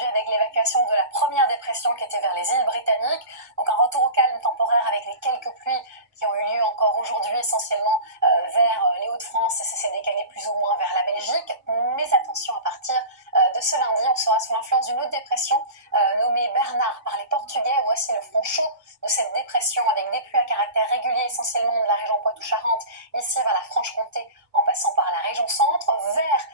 aujourd'hui avec l'évacuation de la première dépression qui était vers les îles Britanniques. Donc un retour au calme temporaire avec les quelques pluies qui ont eu lieu encore aujourd'hui essentiellement vers les Hauts-de-France et ça s'est décalé plus ou moins vers la Belgique. Mais attention, à partir de ce lundi, on sera sous l'influence d'une autre dépression nommée Bernard par les Portugais. Voici le front chaud de cette dépression avec des pluies à caractère régulier essentiellement de la région Poitou-Charentes, ici vers la Franche-Comté en passant par la région centre, vers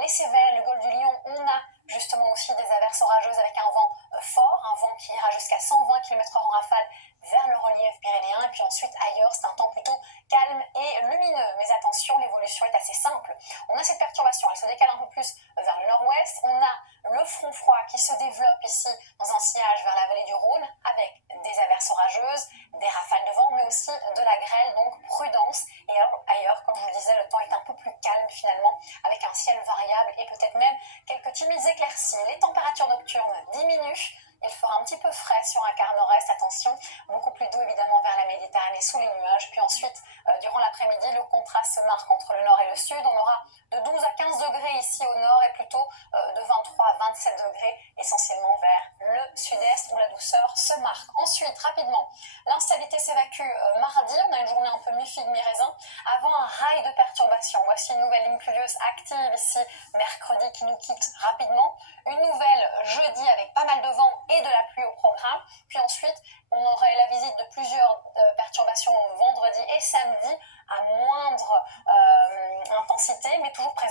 les Cévennes, le golfe du Lion. On a justement aussi des averses orageuses avec un vent fort, un vent qui ira jusqu'à 120 km/h en rafale vers le relief pyrénéen, et puis ensuite ailleurs c'est un temps plutôt calme et lumineux. Mais attention, l'évolution est assez simple. On a cette perturbation, elle se décale un peu plus vers le nord-ouest. On a le front froid qui se développe ici dans un sillage vers la vallée du Rhône avec des averses orageuses, des rafales de vent, mais aussi de la grêle, donc prudence. Et ailleurs, comme je vous le disais, le temps est un peu plus calme finalement, avec un ciel variable et peut-être même quelques timides éclaircies. Les températures nocturnes diminuent. Il fera un petit peu frais sur un quart nord-est, attention, beaucoup plus doux évidemment vers la Méditerranée sous les nuages. Puis ensuite, durant l'après-midi, le contraste se marque entre le nord et le sud. On aura de 12 à 15 degrés ici au nord et plutôt de 23 à 27 degrés essentiellement vers le sud-est où la douceur se marque. Ensuite, rapidement, l'instabilité s'évacue mardi. On a une journée un peu mi-figue, mi-raisin avant un rail de perturbation. Voici une nouvelle ligne pluvieuse active ici mercredi qui nous quitte rapidement. Une nouvelle jeudi avec pas mal de vent et de la pluie au programme. Puis ensuite, on aurait la visite de plusieurs perturbations vendredi et samedi à moindre intensité, mais toujours présente